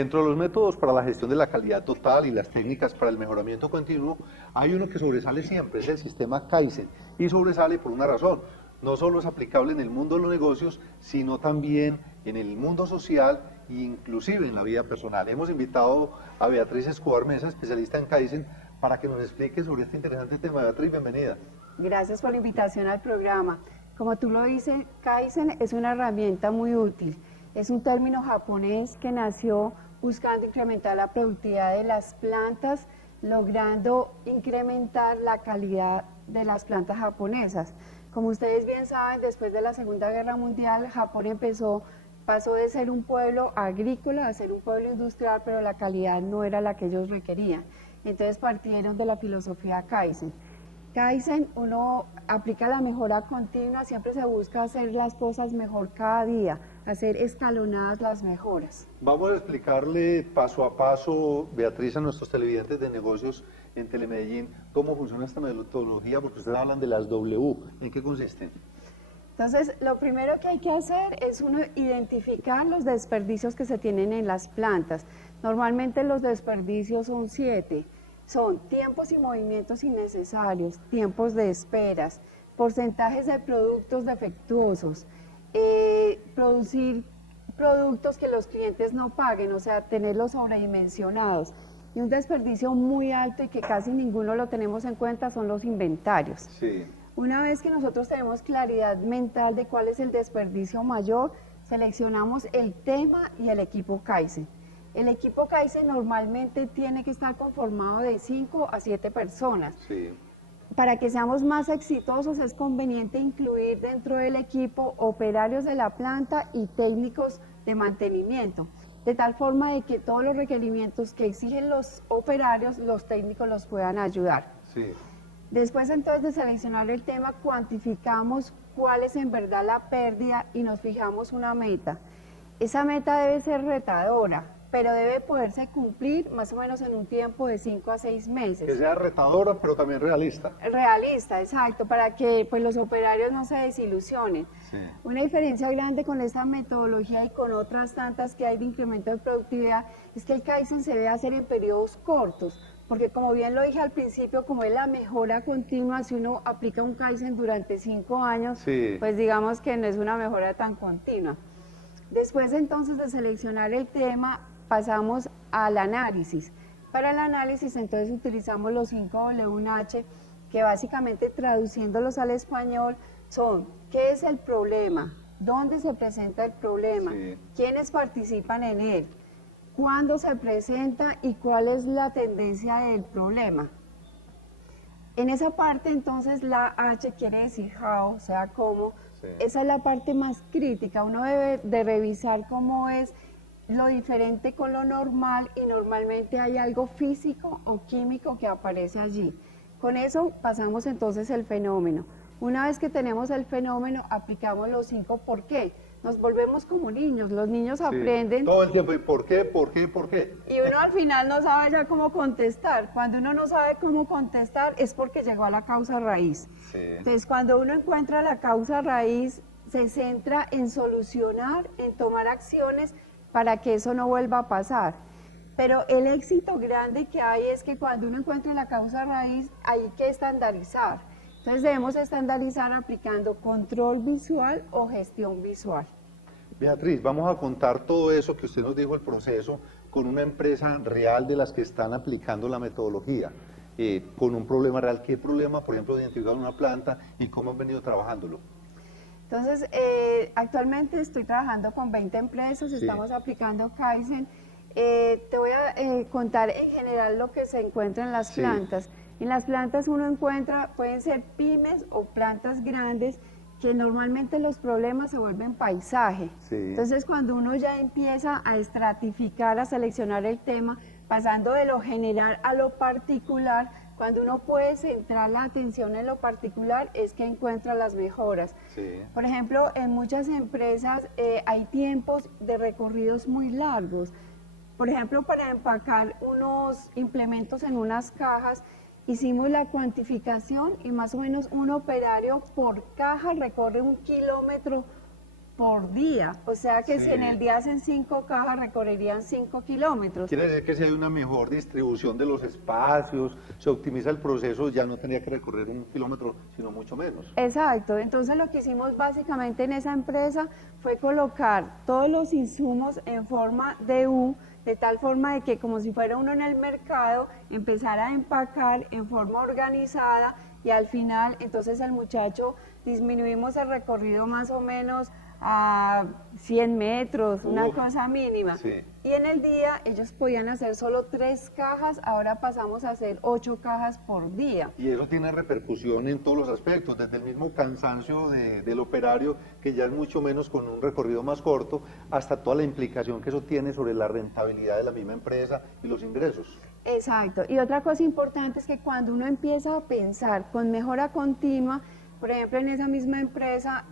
Dentro de los métodos para la gestión de la calidad total y las técnicas para el mejoramiento continuo, hay uno que sobresale siempre, es el sistema Kaizen. Y sobresale por una razón: no solo es aplicable en el mundo de los negocios, sino también en el mundo social e inclusive en la vida personal. Hemos invitado a Beatriz Escobar Mesa, especialista en Kaizen, para que nos explique sobre este interesante tema. Beatriz, bienvenida. Gracias por la invitación al programa. Como tú lo dices, Kaizen es una herramienta muy útil. Es un término japonés que nació buscando incrementar la productividad de las plantas, logrando incrementar la calidad de las plantas japonesas. Como ustedes bien saben, después de la Segunda Guerra Mundial, Japón pasó de ser un pueblo agrícola a ser un pueblo industrial, pero la calidad no era la que ellos requerían. Entonces partieron de la filosofía Kaizen. Kaizen, uno aplica la mejora continua, siempre se busca hacer las cosas mejor cada día, hacer escalonadas las mejoras. Vamos a explicarle paso a paso, Beatriz, a nuestros televidentes de negocios en Telemedellín, cómo funciona esta metodología, porque ustedes hablan de las W. ¿En qué consisten? Entonces, lo primero que hay que hacer es uno identificar los desperdicios que se tienen en las plantas. Normalmente los desperdicios son 7. Son tiempos y movimientos innecesarios, tiempos de esperas, porcentajes de productos defectuosos, producir productos que los clientes no paguen, o sea, tenerlos sobredimensionados. Y un desperdicio muy alto y que casi ninguno lo tenemos en cuenta son los inventarios. Sí. Una vez que nosotros tenemos claridad mental de cuál es el desperdicio mayor, seleccionamos el tema y el equipo Kaizen. El equipo Kaizen normalmente tiene que estar conformado de 5 a 7 personas. Sí. Para que seamos más exitosos es conveniente incluir dentro del equipo operarios de la planta y técnicos de mantenimiento, de tal forma de que todos los requerimientos que exigen los operarios, los técnicos los puedan ayudar. Sí. Después entonces de seleccionar el tema, cuantificamos cuál es en verdad la pérdida y nos fijamos una meta. Esa meta debe ser retadora, pero debe poderse cumplir más o menos en un tiempo de 5 a 6 meses. Que sea retadora, pero también realista. Realista, exacto, para que pues, los operarios no se desilusionen. Sí. Una diferencia grande con esta metodología y con otras tantas que hay de incremento de productividad es que el Kaizen se debe hacer en periodos cortos, porque como bien lo dije al principio, como es la mejora continua, si uno aplica un Kaizen durante 5 años, Sí. pues digamos que no es una mejora tan continua. Después entonces de seleccionar el tema, pasamos al análisis. Para el análisis entonces utilizamos los 5W1H, que básicamente traduciéndolos al español son: ¿qué es el problema? ¿Dónde se presenta el problema? Sí. ¿Quiénes participan en él? ¿Cuándo se presenta y cuál es la tendencia del problema? En esa parte entonces la H quiere decir how, o sea cómo. Sí. Esa es la parte más crítica. Uno debe de revisar cómo es lo diferente con lo normal y normalmente hay algo físico o químico que aparece allí. Con eso pasamos entonces el fenómeno. Una vez que tenemos el fenómeno, aplicamos los 5 por qué. Nos volvemos como niños, los niños Sí. aprenden. Todo el tiempo, ¿y por qué? ¿Por qué? ¿Por qué? Y uno al final no sabe ya cómo contestar. Cuando uno no sabe cómo contestar es porque llegó a la causa raíz. Sí. Entonces, cuando uno encuentra la causa raíz, se centra en solucionar, en tomar acciones para que eso no vuelva a pasar. Pero el éxito grande que hay es que cuando uno encuentra la causa raíz, hay que estandarizar. Entonces debemos estandarizar aplicando control visual o gestión visual. Beatriz, vamos a contar todo eso que usted nos dijo, el proceso, con una empresa real de las que están aplicando la metodología, con un problema real. ¿Qué problema, por ejemplo, identificar una planta y cómo han venido trabajándolo? Entonces, actualmente estoy trabajando con 20 empresas, estamos aplicando Kaizen. Te voy a contar en general lo que se encuentra en las plantas. En las plantas uno encuentra, pueden ser pymes o plantas grandes, que normalmente los problemas se vuelven paisaje. Sí. Entonces, cuando uno ya empieza a estratificar, a seleccionar el tema, pasando de lo general a lo particular, cuando uno puede centrar la atención en lo particular, es que encuentra las mejoras. Sí. Por ejemplo, en muchas empresas hay tiempos de recorridos muy largos. Por ejemplo, para empacar unos implementos en unas cajas, hicimos la cuantificación y más o menos un operario por caja recorre 1 kilómetro por día. O sea que Sí. si en el día hacen 5 cajas, recorrerían 5 kilómetros. Quiere decir que si hay una mejor distribución de los espacios, se optimiza el proceso, ya no tendría que recorrer 1 kilómetro, sino mucho menos. Exacto, entonces lo que hicimos básicamente en esa empresa fue colocar todos los insumos en forma de U, de tal forma de que como si fuera uno en el mercado, empezar a empacar en forma organizada y al final entonces el muchacho disminuimos el recorrido más o menos a 100 metros, una Uf, cosa mínima. sí. Y en el día ellos podían hacer solo 3 cajas, ahora pasamos a hacer 8 cajas por día. Y eso tiene repercusión en todos los aspectos, desde el mismo cansancio del operario, que ya es mucho menos con un recorrido más corto, hasta toda la implicación que eso tiene sobre la rentabilidad de la misma empresa y los ingresos. Exacto. Y otra cosa importante es que cuando uno empieza a pensar con mejora continua, por ejemplo, en esa misma empresa,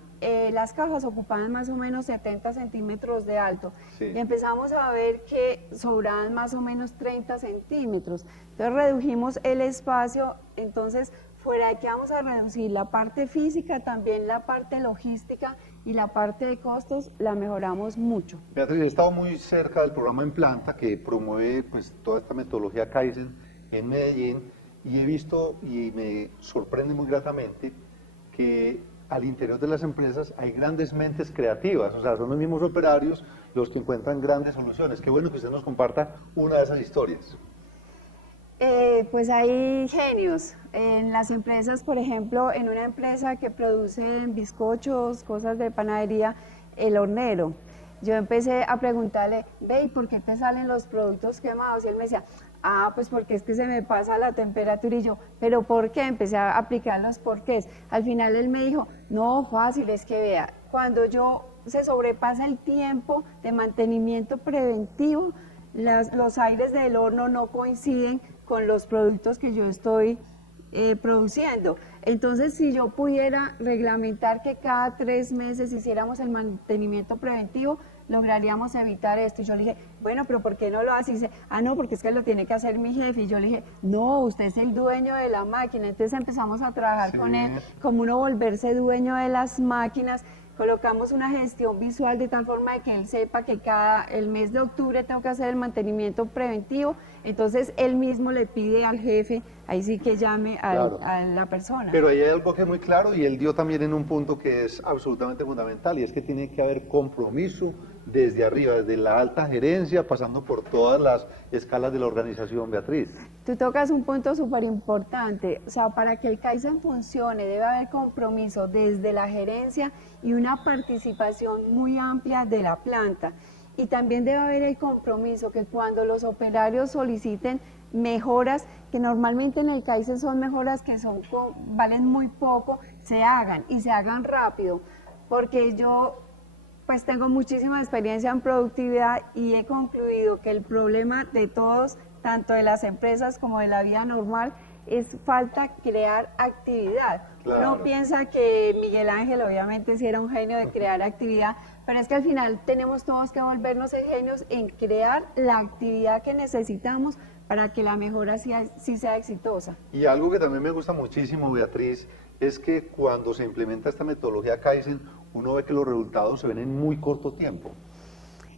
las cajas ocupaban más o menos 70 centímetros de alto. Sí. Y empezamos a ver que sobraban más o menos 30 centímetros. Entonces redujimos el espacio, entonces fuera de que vamos a reducir la parte física, también la parte logística y la parte de costos la mejoramos mucho. Beatriz, he estado muy cerca del programa En Planta, que promueve pues, toda esta metodología Kaizen en Medellín, y he visto y me sorprende muy gratamente que al interior de las empresas hay grandes mentes creativas, o sea, son los mismos operarios los que encuentran grandes soluciones. Qué bueno que usted nos comparta una de esas historias. Pues hay genios en las empresas, por ejemplo, en una empresa que produce bizcochos, cosas de panadería, el hornero. Yo empecé a preguntarle, ve, ¿y por qué te salen los productos quemados? Y él me decía, pues porque es que se me pasa la temperatura. Y yo, ¿pero por qué? Empecé a aplicar los porqués. Al final él me dijo, no, fácil, es que vea, cuando se sobrepasa el tiempo de mantenimiento preventivo, los aires del horno no coinciden con los productos que yo estoy produciendo. Entonces, si yo pudiera reglamentar que cada 3 meses hiciéramos el mantenimiento preventivo, lograríamos evitar esto. Y yo le dije, bueno, pero ¿por qué no lo hace? Y dice, no, porque es que lo tiene que hacer mi jefe. Y yo le dije, no, usted es el dueño de la máquina. Entonces empezamos a trabajar con él, como uno volverse dueño de las máquinas. Colocamos una gestión visual de tal forma de que él sepa que el mes de octubre tengo que hacer el mantenimiento preventivo, entonces él mismo le pide al jefe, ahí sí que llame a la persona. Pero ahí hay algo que es muy claro y él dio también en un punto que es absolutamente fundamental, y es que tiene que haber compromiso desde arriba, desde la alta gerencia, pasando por todas las escalas de la organización, Beatriz. Tú tocas un punto súper importante, o sea, para que el Kaizen funcione debe haber compromiso desde la gerencia y una participación muy amplia de la planta. Y también debe haber el compromiso que cuando los operarios soliciten mejoras, que normalmente en el Kaizen son mejoras que valen muy poco, se hagan y se hagan rápido, porque yo pues tengo muchísima experiencia en productividad y he concluido que el problema de todos, tanto de las empresas como de la vida normal, es falta crear actividad. Claro. Uno piensa que Miguel Ángel obviamente sí era un genio de crear actividad, pero es que al final tenemos todos que volvernos genios en crear la actividad que necesitamos para que la mejora sí sea exitosa. Y algo que también me gusta muchísimo, Beatriz, es que cuando se implementa esta metodología Kaizen, uno ve que los resultados se ven en muy corto tiempo.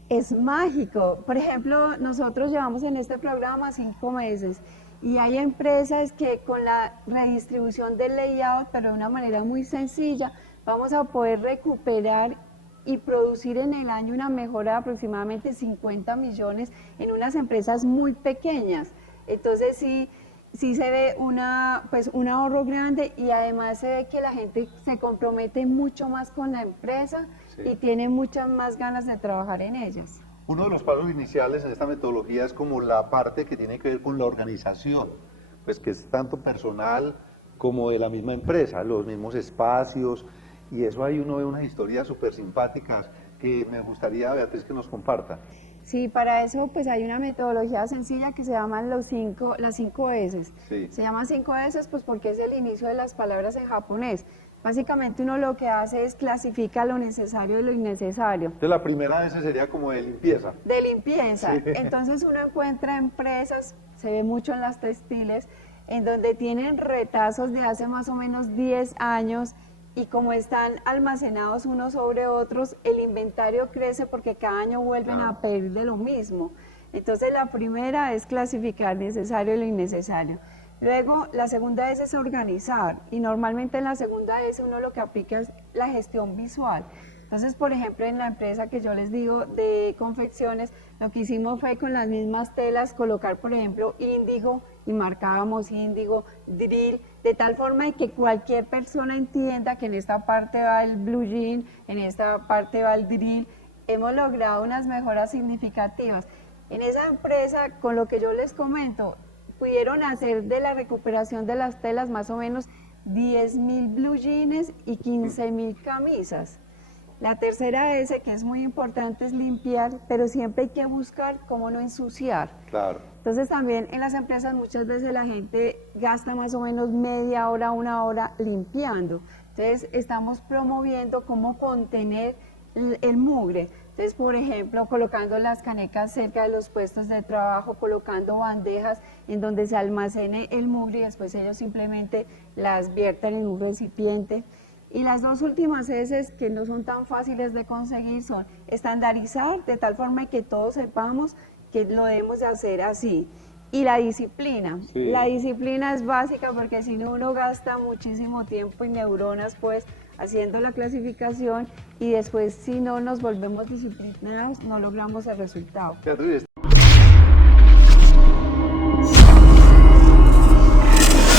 Es mágico. Por ejemplo, nosotros llevamos en este programa 5 meses y hay empresas que con la redistribución del layout, pero de una manera muy sencilla, vamos a poder recuperar y producir en el año una mejora de aproximadamente 50 millones en unas empresas muy pequeñas. Entonces sí se ve un ahorro grande y además se ve que la gente se compromete mucho más con la empresa y tiene muchas más ganas de trabajar en ellas. Uno de los pasos iniciales en esta metodología es como la parte que tiene que ver con la organización, pues que es tanto personal como de la misma empresa, los mismos espacios, y eso ahí uno ve unas historias súper simpáticas que me gustaría, Beatriz, que nos comparta. Sí, para eso pues hay una metodología sencilla que se llaman las 5 S. Sí. Se llaman 5 S pues porque es el inicio de las palabras en japonés. Básicamente uno lo que hace es clasifica lo necesario y lo innecesario. Entonces la primera S sería como de limpieza. De limpieza. Sí. Entonces uno encuentra empresas, se ve mucho en las textiles, en donde tienen retazos de hace más o menos 10 años y como están almacenados unos sobre otros, el inventario crece porque cada año vuelven a pedir de lo mismo. Entonces la primera es clasificar necesario y lo innecesario. Luego la segunda es organizar, y normalmente en la segunda S uno lo que aplica es la gestión visual. Entonces, por ejemplo, en la empresa que yo les digo de confecciones, lo que hicimos fue con las mismas telas colocar, por ejemplo, índigo, y marcábamos índigo, drill, de tal forma de que cualquier persona entienda que en esta parte va el blue jean, en esta parte va el drill. Hemos logrado unas mejoras significativas. En esa empresa, con lo que yo les comento, pudieron hacer de la recuperación de las telas más o menos 10.000 blue jeans y 15.000 camisas. La tercera S, que es muy importante, es limpiar, pero siempre hay que buscar cómo no ensuciar. Claro. Entonces también en las empresas muchas veces la gente gasta más o menos media hora, una hora limpiando. Entonces estamos promoviendo cómo contener el mugre. Entonces, por ejemplo, colocando las canecas cerca de los puestos de trabajo, colocando bandejas en donde se almacene el mugre y después ellos simplemente las viertan en un recipiente. Y las dos últimas S, que no son tan fáciles de conseguir, son estandarizar de tal forma que todos sepamos que lo debemos de hacer así. Y la disciplina. Sí. La disciplina es básica porque si no uno gasta muchísimo tiempo y neuronas pues haciendo la clasificación, y después si no nos volvemos disciplinados no logramos el resultado. Beatriz,